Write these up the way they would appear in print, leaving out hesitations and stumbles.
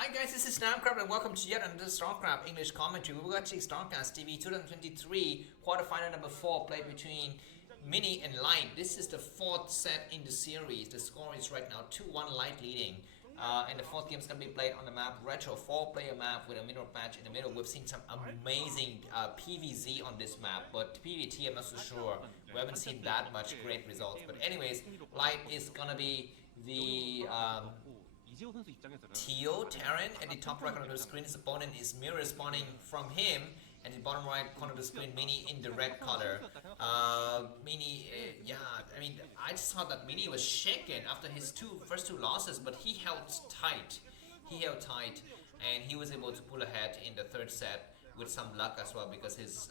Hi guys, this is Starcraft and welcome to yet another Starcraft English commentary. We're watching Starcraft TV 2023 quarterfinal number 4 played between Mini and Light. This is the fourth set in the series. The score is right now 2-1 Light leading. And the fourth game is going to be played on the map Retro, 4-player map with a mineral patch in the middle. We've seen some amazing PvZ on this map, but PvT I'm not so sure. We haven't seen that much great results. But anyways, Light is going to be the teal Terran at the top right corner of the screen. His opponent is mirror spawning from him, and the bottom right corner of the screen, Mini in the red color. Mini, yeah, I mean, I just thought that Mini was shaken after his first two losses, but he held tight. He held tight, and he was able to pull ahead in the third set with some luck as well, because his,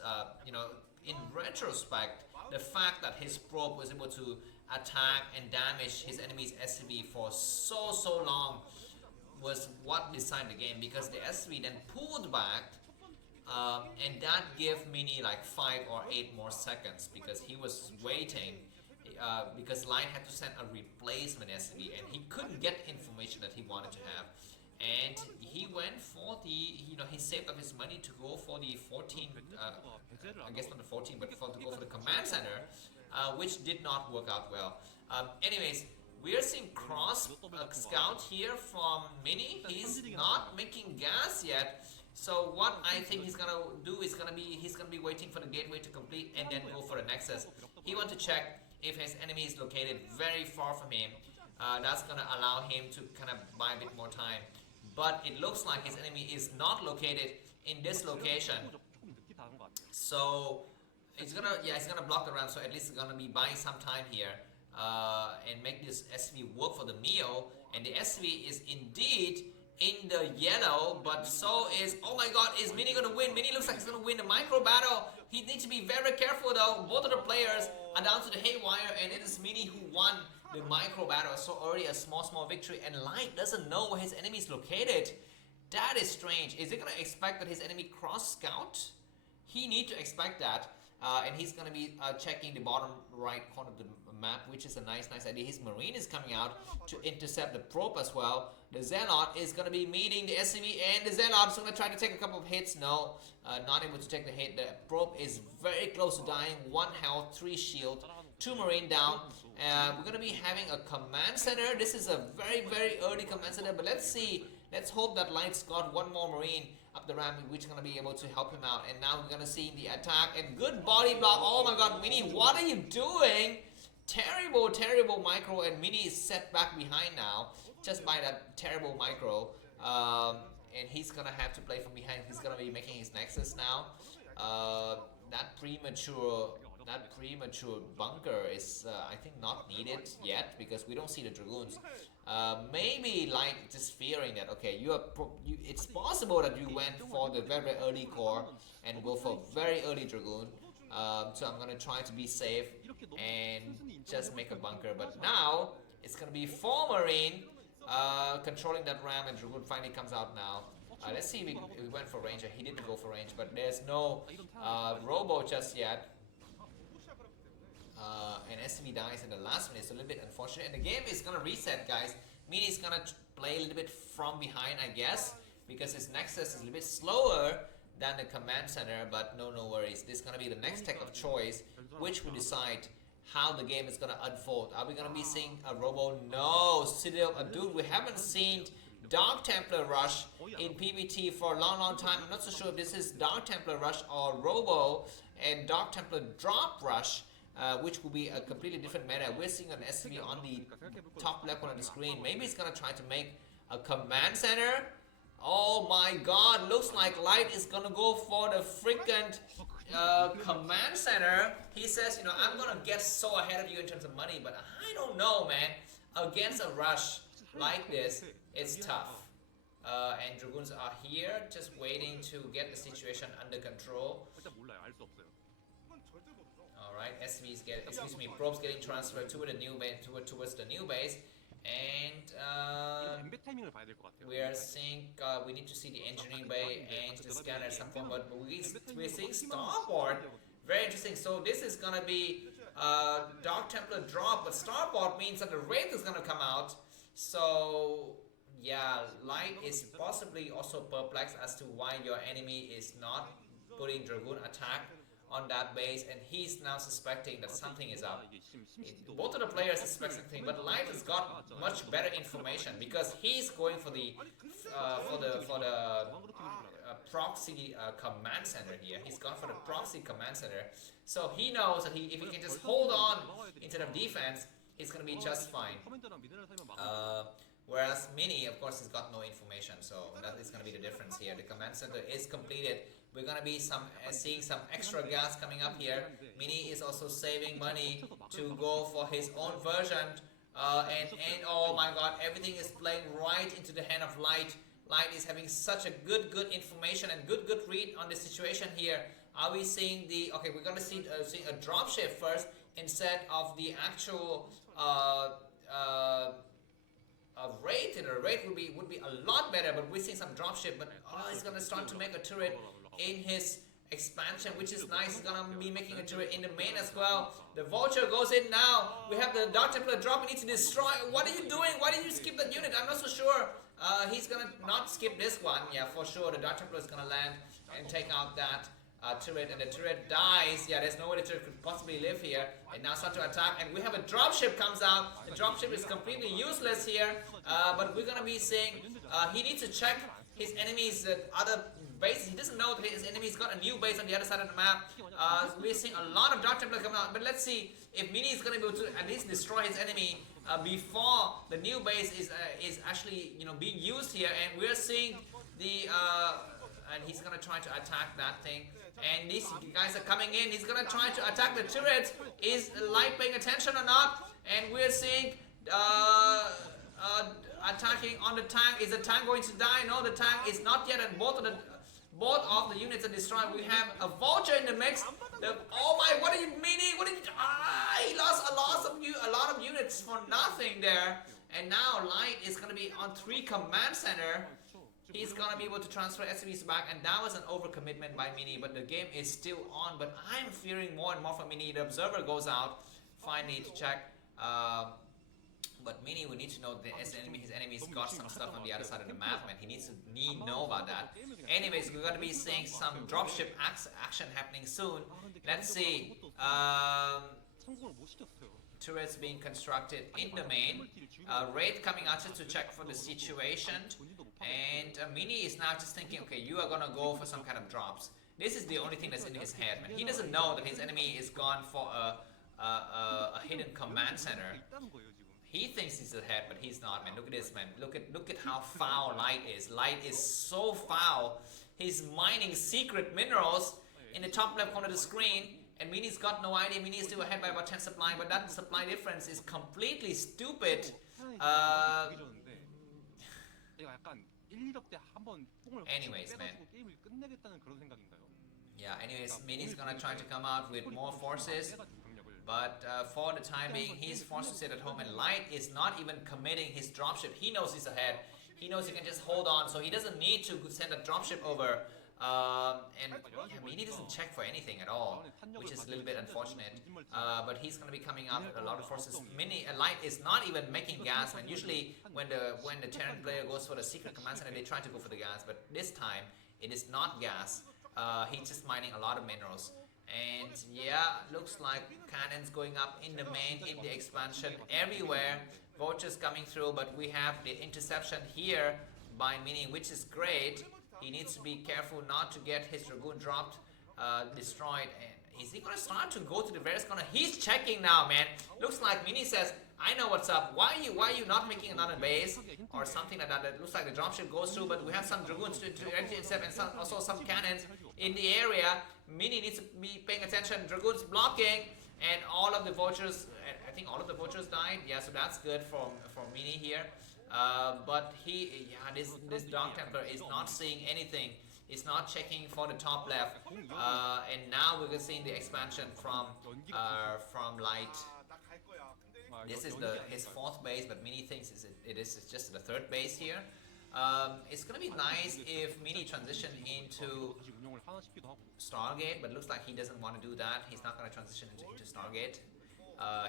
in retrospect, the fact that his probe was able to attack and damage his enemy's SCV for so long was what decided the game, because the SCV then pulled back, and that gave Mini like 5 or 8 more seconds because he was waiting, because Light had to send a replacement SCV and he couldn't get information that he wanted to have. And he went for the, he saved up his money to go for the 14, I guess not the 14, but to go for the command center, which did not work out well. Anyways, we are seeing cross scout here from Mini. He's not making gas yet. So what I think he's gonna do is he's gonna be waiting for the gateway to complete and then go for the nexus. He wants to check if his enemy is located very far from him. That's gonna allow him to kind of buy a bit more time. But it looks like his enemy is not located in this location. So it's gonna block the ramp. So at least it's gonna be buying some time here, and make this SV work for the Neo. And the SV is indeed in the yellow, but so is, oh my god, is Mini gonna win? Mini looks like he's gonna win the micro battle. He needs to be very careful though. Both of the players are down to the haywire, and it is Mini who won the micro battle. So already a small victory, and Light doesn't know where his enemy is located. That is strange. Is he gonna expect that his enemy cross scout? He need to expect that. And he's gonna be checking the bottom right corner of the map, which is a nice idea. His Marine is coming out to intercept the probe as well. The Zealot is gonna be meeting the SCV, and the Zealot is gonna try to take a couple of hits. No, not able to take the hit. The probe is very close to dying. 1 health, 3 shield, 2 Marine down. We're gonna be having a command center. This is a very early command center, but let's see. Let's hope that Light's got 1 more Marine up the ramp, which is going to be able to help him out. And now we're going to see the attack, and good body block. Oh my god, Mini, what are you doing? Terrible micro, and Mini is set back behind now just by that terrible micro. And he's going to have to play from behind. He's going to be making his nexus now. That premature bunker is, I think, not needed yet, because we don't see the Dragoons. Maybe Light just fearing that, okay, it's possible that you went for the very early core and go for very early Dragoon. So I'm gonna try to be safe and just make a bunker. But now it's gonna be 4 Marine controlling that ram, and Dragoon finally comes out now. Let's see if he went for range. He didn't go for range, but there's no Robo just yet. And SCV dies in the last minute. It's a little bit unfortunate, and the game is gonna reset, guys. Mini is gonna play a little bit from behind, I guess, because his nexus is a little bit slower than the command center. But no worries. This is gonna be the next tech of choice, which will decide how the game is gonna unfold. Are we gonna be seeing a Robo? No, still, dude, we haven't seen Dark Templar Rush in PvT for a long time. I'm not so sure if this is Dark Templar Rush or Robo and Dark Templar Drop Rush. Which will be a completely different meta. We're seeing an SCV on the top left corner of the screen. Maybe he's gonna try to make a command center. Oh my god, looks like Light is gonna go for the freaking command center. He says, I'm gonna get so ahead of you in terms of money, but I don't know, man. Against a rush like this, it's tough. And Dragoons are here, just waiting to get the situation under control. Alright, SCV is probes getting transferred towards the new base, and we are seeing, we need to see the engineering bay and the scanner at some point, but we're seeing Starboard. Very interesting. So this is gonna be Dark Templar drop, but Starboard means that the Wraith is gonna come out. So yeah, Light is possibly also perplexed as to why your enemy is not putting Dragoon attack on that base, and he's now suspecting that something is up. Both of the players suspect something, but Light has got much better information because he's going for the proxy command center here. He's gone for the proxy command center, so he knows that if he can just hold on instead of defense, he's gonna be just fine. Whereas Mini, of course, has got no information, so that is going to be the difference here. The command center is completed. We're going to be seeing some extra gas coming up here. Mini is also saving money to go for his own version. And oh my god, everything is playing right into the hand of Light. Light is having such a good information and good read on the situation here. Are we seeing the... Okay, we're going to see a dropship first instead of the actual... rate, and a rate would be a lot better, but we're seeing some dropship. But he's gonna start to make a turret in his expansion, which is nice. He's gonna be making a turret in the main as well. The vulture goes in now. We have the Dark Templar drop. We need to destroy. What are you doing? Why did you skip that unit? I'm not so sure. He's gonna not skip this one. Yeah, for sure. The Dark Templar is gonna land and take out that turret, and the turret dies. Yeah, there's no way the turret could possibly live here. And now start to attack, and we have a dropship comes out. The dropship is completely useless here, but we're gonna be seeing he needs to check his enemy's other bases. He doesn't know that his enemy's got a new base on the other side of the map. We're seeing a lot of Dark Templar coming out, but let's see if Mini is gonna be able to at least destroy his enemy before the new base is actually, you know, being used here. And we're seeing the and he's gonna try to attack that thing. And these guys are coming in. He's gonna try to attack the turrets. Is Light paying attention or not? And we're seeing attacking on the tank. Is the tank going to die? No, the tank is not yet. And both of the units are destroyed. We have a vulture in the mix. Oh my! What are you meaning? What did you? He lost a lot of units for nothing there. And now Light is gonna be on 3 command center. He's gonna be able to transfer SCVs back, and that was an overcommitment by Mini, but the game is still on. But I'm fearing more and more from Mini. The observer goes out finally to check, but Mini will need to know that his enemy's got some stuff on the other side of the map, and he needs to know about that. Anyways, we're gonna be seeing some dropship action happening soon. Let's see. Turrets being constructed in the main. Raid coming out just to check for the situation. And Mini is now just thinking, okay, you are gonna go for some kind of drops. This is the only thing that's in his head, man. He doesn't know that his enemy is gone for a hidden command center. He thinks he's ahead, but he's not, man. Look at this, man. Look at how foul Light is. Light is so foul. He's mining secret minerals in the top left corner of the screen. And Mini's got no idea. Mini is still ahead by about 10 supply, but that supply difference is completely stupid. Anyways, man. Yeah, anyways, Mini's gonna try to come out with more forces. But for the time being, he's forced to sit at home, and Light is not even committing his dropship. He knows he's ahead. He knows he can just hold on, so he doesn't need to send a dropship over. And yeah, Mini doesn't check for anything at all, which is a little bit unfortunate. But he's going to be coming up with a lot of forces. Light is not even making gas, and usually when the Terran player goes for the secret command center, they try to go for the gas. But this time it is not gas. He's just mining a lot of minerals. And yeah, looks like cannons going up in the main, in the expansion, everywhere. Vultures coming through, but we have the interception here by Mini, which is great. He needs to be careful not to get his Dragoon dropped, destroyed. And is he going to start to go to the various corner? He's checking now, man. Looks like Mini says, I know what's up. Why are you not making another base? Or something like that. It looks like the dropship goes through, but we have some Dragoons to intercept, and also some cannons in the area. Mini needs to be paying attention. Dragoons blocking, and all of the vultures, I think all of the vultures died. Yeah, so that's good for Mini here. But this Dark Templar is not seeing anything. It's not checking for the top left. And now we're seeing the expansion from Light. This is his 4th base, but Mini thinks it's just the 3rd base here. It's gonna be nice if Mini transition into Stargate, but looks like he doesn't want to do that. He's not gonna transition into Stargate.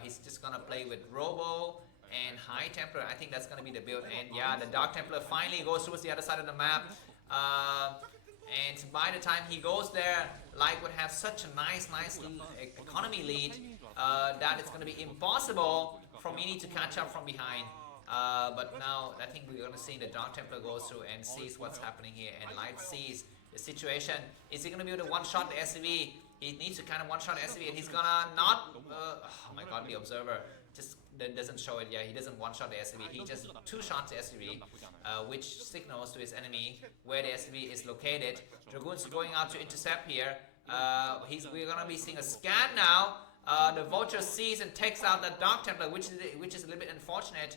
He's just gonna play with Robo and High Templar. I think that's gonna be the build. And yeah, the Dark Templar finally goes towards the other side of the map. And by the time he goes there, Light would have such a nice economy lead that it's gonna be impossible for Mini to catch up from behind. But now I think we're gonna see the Dark Templar goes through and sees what's happening here, and Light sees the situation. Is he gonna be able to one-shot the SCV? He needs to kind of one-shot SCV, and he's gonna not. Oh my God, the observer just doesn't show it. Yeah, he doesn't one-shot the SCV. He just two-shots the SCV, which signals to his enemy where the SCV is located. Dragoon's going out to intercept here. We're gonna be seeing a scan now. The Vulture sees and takes out the Dark Templar, which is a little bit unfortunate.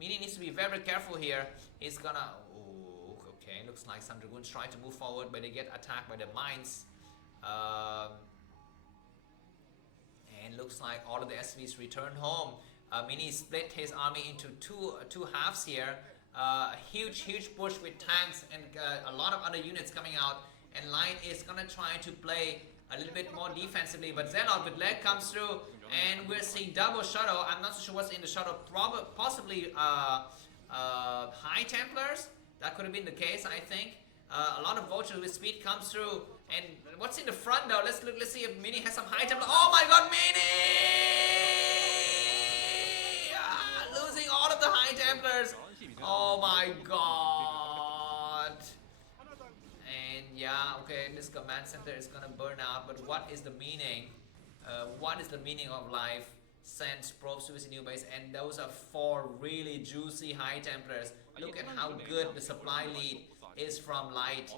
Mini needs to be very, very careful here. He's gonna. Oh, okay. Looks like some Dragoons try to move forward, but they get attacked by the mines. And looks like all of the SCVs return home. Mini split his army into two halves here. A huge push with tanks and a lot of other units coming out. And Light is gonna try to play a little bit more defensively, but Zelle with leg comes through, and we're seeing double shuttle. I'm not so sure what's in the shuttle. Possibly High Templars. That could have been the case, I think. A lot of Vultures with speed comes through, and what's in the front though? Let's look. Let's see if Mini has some High Templar. Oh my God, Mini! Losing all of the High Templars. Oh my God! And yeah, okay, this command center is gonna burn out. But what is the meaning? What is the meaning of life? Sends probes to his new base, and those are 4 really juicy High Templars. Look at how good the supply lead is from Light.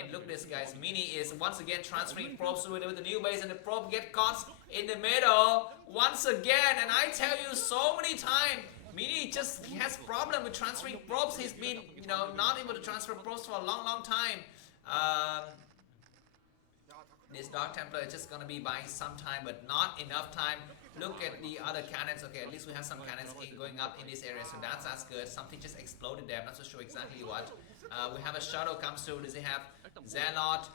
And look at this, guys. Mini is once again transferring probes to it with the new base, and the probe get caught in the middle once again. And I tell you so many times, Mini just has problem with transferring probes. He's been, not able to transfer probes for a long time. This Dark Templar is just gonna be buying some time, but not enough time. Look at the other cannons. Okay, at least we have some cannons going up in this area, so that's good. Something just exploded there. I'm not so sure exactly what. We have a shuttle comes through. Does he have Zealot?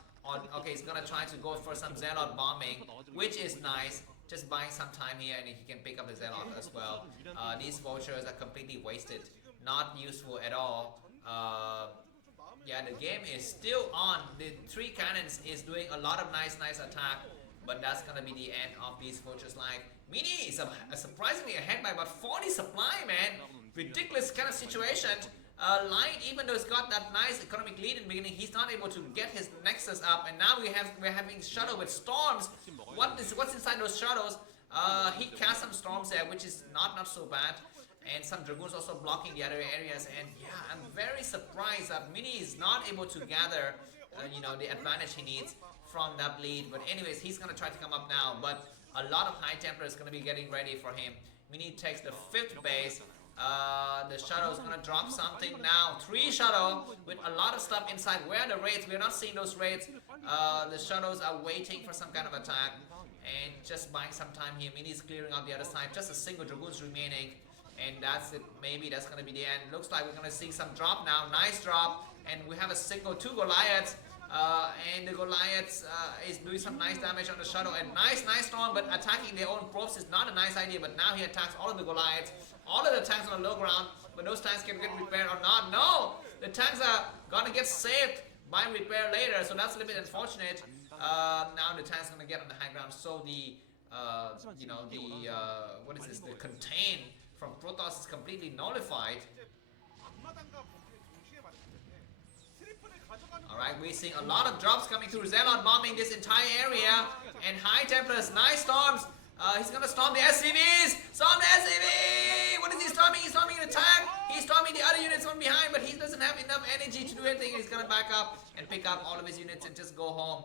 Okay, he's gonna try to go for some Zealot bombing, which is nice. Just buying some time here, and he can pick up the Zealot as well. These Vultures are completely wasted. Not useful at all. Yeah, the game is still on. The 3 cannons is doing a lot of nice attack, but that's gonna be the end of these Vultures' life. Mini is surprisingly ahead by about 40 supply, man. Ridiculous kind of situation. Light, even though it's got that nice economic lead in the beginning, he's not able to get his Nexus up, and now we're having shuttle with storms. What's inside those shuttles? He cast some storms there, which is not so bad. And some Dragoons also blocking the other areas, and yeah, I'm very surprised that Mini is not able to gather, the advantage he needs from that lead. But anyways, he's gonna try to come up now, but a lot of High Templar is gonna be getting ready for him. Mini takes the 5th base. The shuttle is gonna drop something now. 3 shuttle with a lot of stuff inside. Where are the raids? We're not seeing those raids. The shuttles are waiting for some kind of attack, and just buying some time here. Mini is clearing out the other side. Just a single Dragoons remaining. And that's it. Maybe that's going to be the end. Looks like we're going to see some drop now. Nice drop. And we have a single 2 Goliaths. And the Goliaths is doing some nice damage on the shuttle. And nice storm. But attacking their own probes is not a nice idea. But now he attacks all of the Goliaths. All of the tanks on the low ground. But those tanks can get repaired or not. No! The tanks are going to get saved by repair later. So that's a little bit unfortunate. Now the tank's going to get on the high ground. So the, what is this? The contain from Protoss is completely nullified. Alright, we're seeing a lot of drops coming through. Zealot bombing this entire area. And High Templars, nice storms. He's gonna storm the SCVs. Storm the SCV! What is he storming? He's storming an attack. He's storming the other units from behind, but he doesn't have enough energy to do anything. He's gonna back up and pick up all of his units and just go home.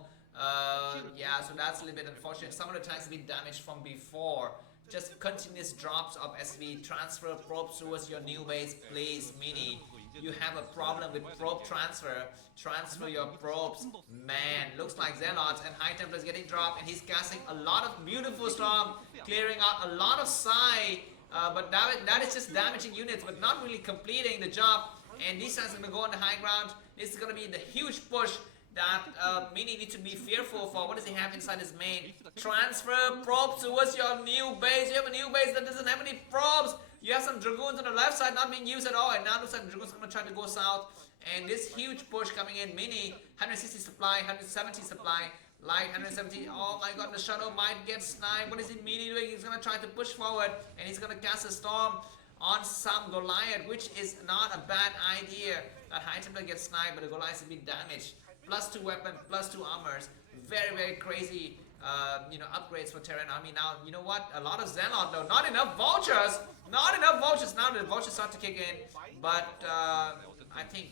Yeah, so that's a little bit unfortunate. Some of the tanks have been damaged from before. Just continuous drops of SV. Transfer probes towards your new base, please, Mini. You have a problem with probe transfer. Transfer your probes. Man, looks like Zealots and High Templar is getting dropped, and he's casting a lot of beautiful storm, clearing out a lot of Psi. But that is just damaging units, but not really completing the job. And these guys are going to go on the high ground. This is going to be the huge push that Mini needs to be fearful for. What does he have inside his main? Transfer probes towards your new base. You have a new base that doesn't have any probes. You have some Dragoons on the left side not being used at all, and now looks like the Dragoons are going to try to go south. And this huge push coming in, Mini, 160 supply, 170 supply, Light, 170, oh my god, the Shadow might get sniped. What is he Mini doing? He's going to try to push forward, and he's going to cast a Storm on some Goliath, which is not a bad idea. That High Templar gets sniped, but the Goliath has been damaged. +2 weapon, +2 armors. Very, very crazy, upgrades for Terran Army. Now, you know what? A lot of Zealot though. Not enough Vultures. Not enough Vultures. Now the Vultures start to kick in. But I think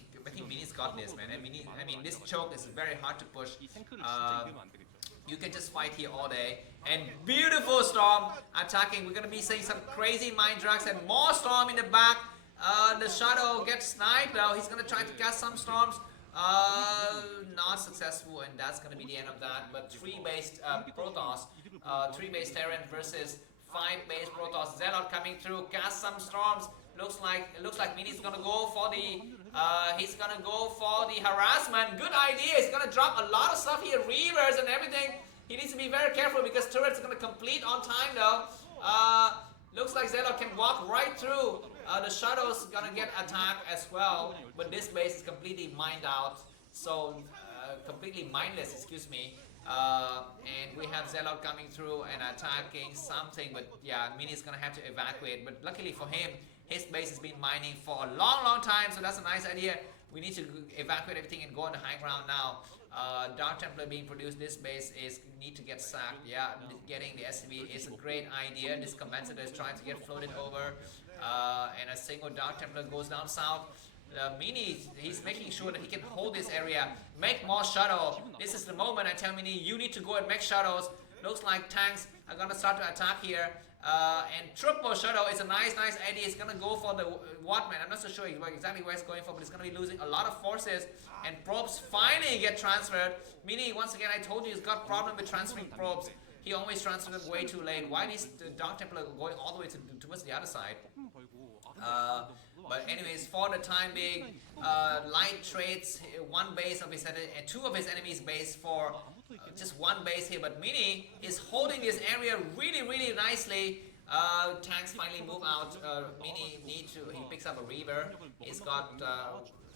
Mini's got this, man. I mean, this choke is very hard to push. You can just fight here all day. And beautiful Storm attacking. We're going to be seeing some crazy Mind Drags and more Storm in the back. The Shadow gets sniped though. He's going to try to cast some Storms. Not successful, and that's going to be the end of that. But 3-based Protoss, 3-based Terran versus 5-based Protoss. Zealot coming through, cast some Storms. Looks like Mini's gonna go for the harassment. Good idea. He's gonna drop a lot of stuff here, reavers and everything. He needs to be very careful because turrets are gonna complete on time though. Looks like Zelle can walk right through. The Shadow's gonna get attacked as well, but this base is completely mined out. So completely mindless, excuse me. And we have Zelle coming through and attacking something, but yeah, Mini's gonna have to evacuate. But luckily for him, his base has been mining for a long time, so that's a nice idea. We need to evacuate everything and go on the high ground now. Dark Templar being produced, this base need to get sacked. Yeah, getting the SCV is a great idea. This compensator is trying to get floated over, and a single Dark Templar goes down south. Mini, he's making sure that he can hold this area, make more shadow. This is the moment I tell Mini, you need to go and make shadows. Looks like tanks are gonna start to attack here. And triple shadow is a nice idea. It's gonna go for the Watman. I'm not so sure exactly where it's going for, but it's gonna be losing a lot of forces. And probes finally get transferred. Mini, once again, I told you he's got problem with transferring probes. He always transfers them way too late. Why is the Dark Templar going all the way towards the other side? But anyways, for the time being, Light trades one base of his and two of his enemies' base for just one base here. But Mini is holding this area really nicely. Tanks finally move out. Mini he picks up a Reaver. He's got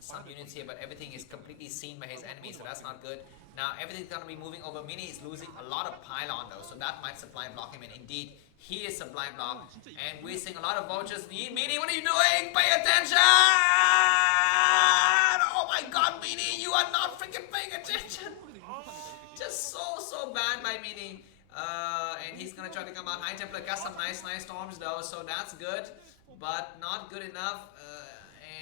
some units here, but everything is completely seen by his enemies, so that's not good. Now everything's gonna be moving over. Mini is losing a lot of pylon though, so that might supply block him, and indeed he is supply block. And we're seeing a lot of vultures. Mini, what are you doing? Pay attention! Oh my god, Mini, you are not freaking paying attention. Just so bad by Mini. And he's gonna try to come out. High Templar got some nice storms though, so that's good, but not good enough.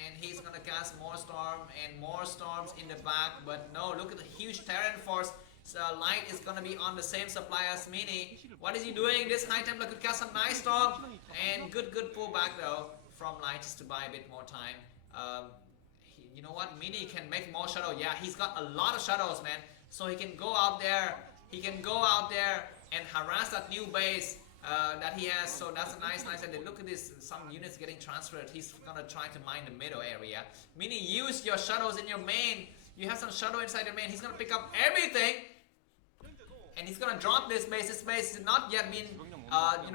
And he's gonna cast more storm and more storms in the back, but no, look at the huge Terran force. So Light is gonna be on the same supply as Mini. What is he doing? This High Templar could cast some nice storm, and good pullback though from Light just to buy a bit more time. You know what? Mini can make more shadow. Yeah, he's got a lot of shadows, man. So he can go out there. He can go out there and harass that new base that he has. So that's a nice idea. Look at this, some units getting transferred. He's gonna try to mine the middle area. Mini, use your shadows in your main. You have some shadow inside your main. He's gonna pick up everything, and he's gonna drop this base. This base has not yet been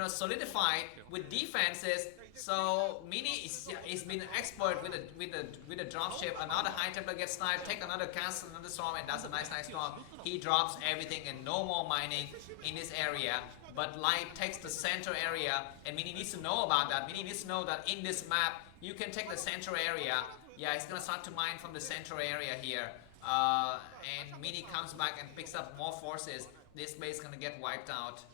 solidified with defenses. So Mini is been an expert with a dropship. Another High Templar gets sniped. Take another cast, another storm, and that's a nice storm. He drops everything and no more mining in this area. But Light takes the center area, and Mini needs to know about that. Mini needs to know that in this map you can take the center area. Yeah, he's gonna start to mine from the center area here. And Mini comes back and picks up more forces. This base is gonna get wiped out.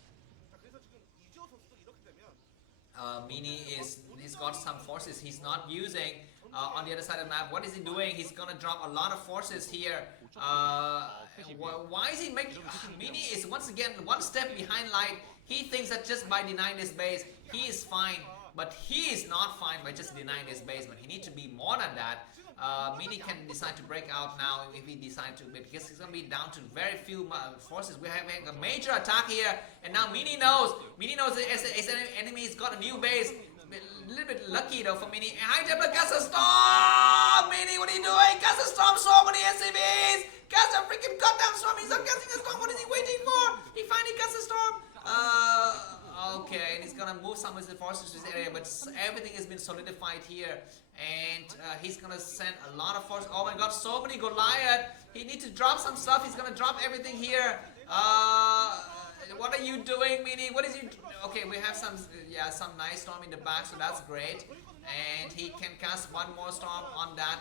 He's got some forces he's not using on the other side of the map. What is he doing? He's gonna drop a lot of forces here. Why is he making... Mini is once again one step behind Light. He thinks that just by denying this base, he is fine. But he is not fine by just denying this base, but he needs to be more than that. Mini can decide to break out now if he decides to, because he's going to be down to very few forces. We're having a major attack here, and now Mini knows that his enemy has got a new base. A little bit lucky though for Mini. High Templar, cast a storm! Mini, what are you doing? Cast a storm, so many SCVs! Cast cast a freaking goddamn storm. He's not casting a storm. What is he waiting for? He finally casts a storm. Okay, and he's gonna move some of his forces to this area, but everything has been solidified here. And he's gonna send a lot of force. Oh my god, so many Goliath. He needs to drop some stuff. He's gonna drop everything here. What are you doing, Mini? What is he? Okay, we have some nice storm in the back, so that's great. And he can cast one more storm on that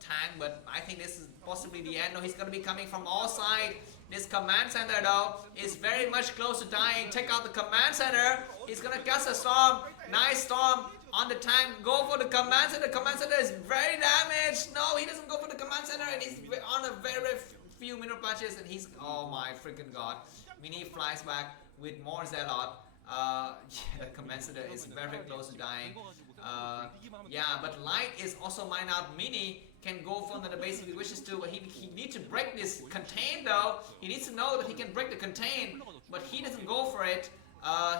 tank, but I think this is possibly the end. No, he's gonna be coming from all sides. This command center though is very much close to dying. Take out the command center. He's gonna cast a storm. Nice storm on the tank. Go for the command center. Command center is very damaged. No, he doesn't go for the command center, and he's on a very few mineral patches, and he's, oh my freaking god. Mini flies back with more Zealot. The command center is very close to dying. Yeah, but Light is also mined out. Mini can go for another base if he wishes to, but he needs to break this contain though. He needs to know that he can break the contain, but he doesn't go for it.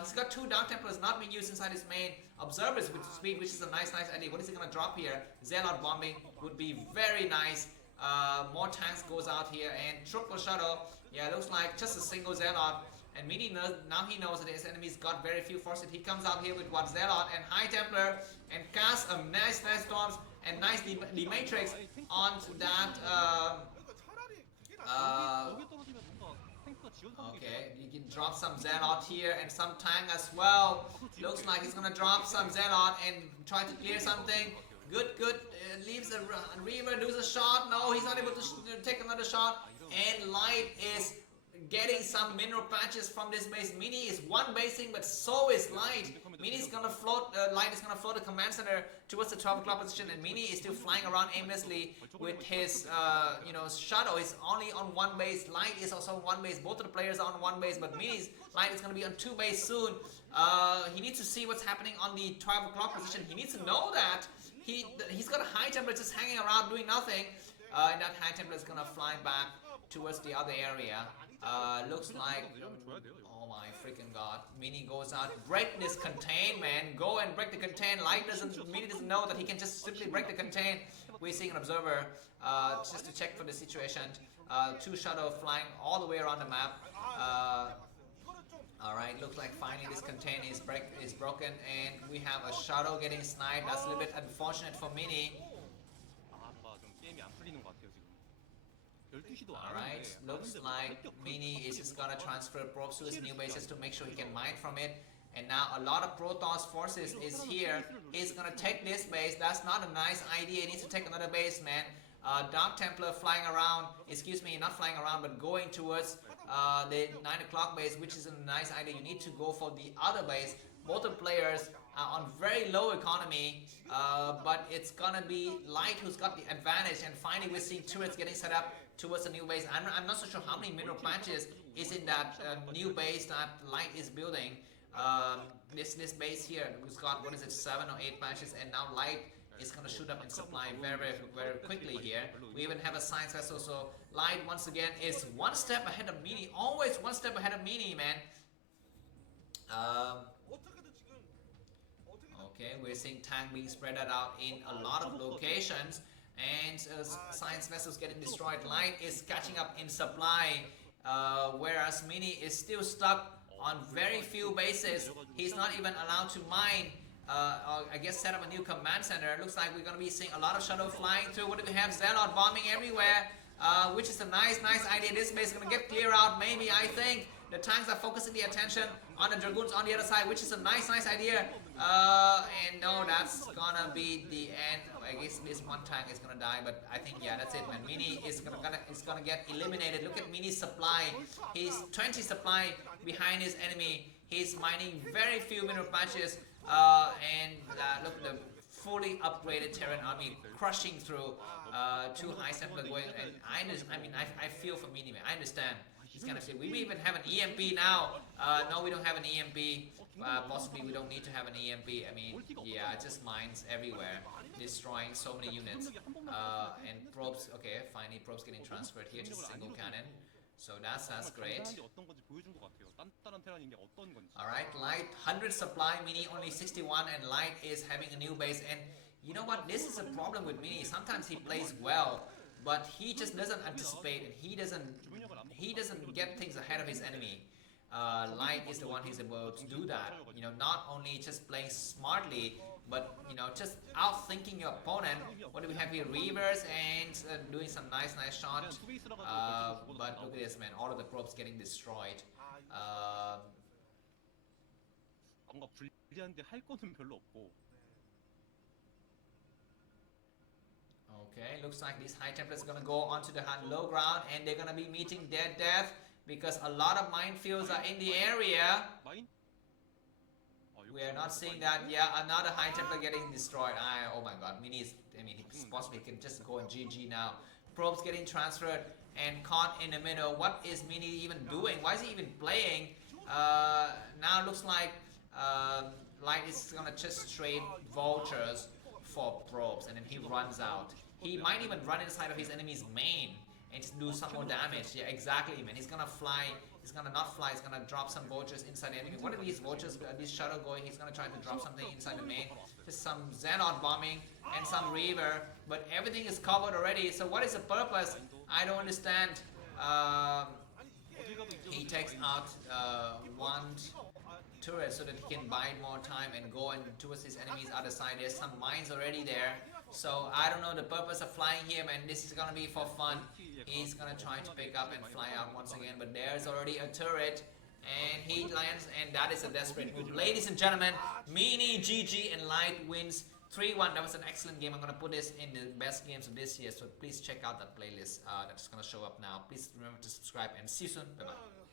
He's got 2 Dark Templars not being used inside his main. Observers with speed, which is a nice idea. What is he gonna drop here? Zealot bombing would be very nice. More tanks goes out here, and triple shuttle. Yeah, looks like just a single Zealot. And Mini knows, now he knows that his enemy's got very few forces. He comes out here with what, Zealot and High Templar, and casts a nice storms and nice matrix onto that. Okay, you can drop some Zealot here and some tank as well. Looks like he's gonna drop some Zealot and try to clear something. Good. Leaves a Reaver, loses a shot. No, he's not able to take another shot. And Light is getting some mineral patches from this base. Mini is one basing, but so is Light. Mini is gonna float. Light is gonna float the command center towards the 12 o'clock position, and Mini is still flying around aimlessly with his, shadow. Is only on one base. Light is also on one base. Both of the players are on one base, but Mini's Light is gonna be on 2 base soon. He needs to see what's happening on the 12 o'clock position. He needs to know that he's got a High Templar just hanging around doing nothing, and that High Templar is gonna fly back towards the other area. Looks like, oh my freaking god, Mini goes out, break this contain, man, go and break the contain. Mini doesn't know that he can just simply break the contain. We're seeing an observer, just to check for the situation. 2 shadow flying all the way around the map. Alright, looks like finally this contain is broken, and we have a shadow getting sniped. That's a little bit unfortunate for Mini. Alright, looks like Mini is just gonna transfer probes to his new base just to make sure he can mine from it. And now a lot of Protoss forces is here. He's gonna take this base. That's not a nice idea. He needs to take another base, man. Dark Templar flying around, not flying around, but going towards the 9 o'clock base, which is a nice idea. You need to go for the other base. Both the players are on very low economy, but it's gonna be Light who's got the advantage. And finally we're seeing turrets getting set up towards the new base. I'm not so sure how many mineral patches is in that new base that Light is building. This base here has got, 7 or 8 patches, and now Light is gonna shoot up in supply very quickly here. We even have a science vessel, so Light once again is 1 step ahead of Mini, always 1 step ahead of Mini, man. Okay, we're seeing tank being spread out in a lot of locations, and science vessels getting destroyed. Light is catching up in supply, whereas Mini is still stuck on very few bases. He's not even allowed to mine, or I guess set up a new command center. Looks like we're going to be seeing a lot of shadow flying through. What do we have? Zealot bombing everywhere, which is a nice idea. This base is going to get clear out, maybe, I think. The tanks are focusing the attention on the Dragoons on the other side, which is a nice idea. And no, that's gonna be the end. I guess this one tank is gonna die, but I think, yeah, that's it, man. Mini is gonna get eliminated. Look at Mini's supply. He's 20 supply behind his enemy. He's mining very few mineral patches, and look at the fully upgraded Terran army crushing through 2 high templar going. And I feel for Mini, man. I understand. It's kind of shit. We even have an EMP now. No, we don't have an EMP. Possibly we don't need to have an EMP. I mean, yeah, just mines everywhere, destroying so many units. And probes. Okay, finally probes getting transferred here to single cannon. So that's great. Alright, Light 100 supply, Mini only 61, and Light is having a new base. And you know what? This is a problem with Mini. Sometimes he plays well, but he just doesn't anticipate, and he doesn't get things ahead of his enemy. Light is the one who's able to do that. You know, not only just playing smartly, but you know, just outthinking your opponent. What do we have here? Reavers and doing some nice shots. But look at this, man. All of the probes getting destroyed. 뭔가 불리한데 할 거는 별로 없고. Okay, looks like these high templars are gonna go onto the low ground, and they're gonna be meeting their death because a lot of minefields are in the area. We are not seeing that. Yeah, another high templar getting destroyed. Oh my god, Mini is, I mean, he possibly can just go and GG now. Probes getting transferred and caught in the middle. What is Mini even doing? Why is he even playing? Now it looks like Light is gonna just trade vultures for probes, and then he runs out. He might even run inside of his enemy's main and just do some more damage. Yeah, exactly, man. He's gonna fly. He's gonna not fly. He's gonna drop some vultures inside the enemy. What are these vultures? This shuttle going? He's gonna try to drop something inside the main. Just some Xenon bombing and some Reaver. But everything is covered already. So what is the purpose? I don't understand. He takes out one turret so that he can buy more time and go and towards his enemy's other side. There's some mines already there. So I don't know the purpose of flying him, and this is gonna be for fun. He's gonna try to pick up and fly out once again, but there's already a turret and he lands, and that is a desperate move. Ladies and gentlemen, Mini, GG, and Light wins 3-1. That was an excellent game. I'm gonna put this in the best games of this year, so please check out that playlist that's gonna show up now. Please remember to subscribe, and see you soon. Bye bye.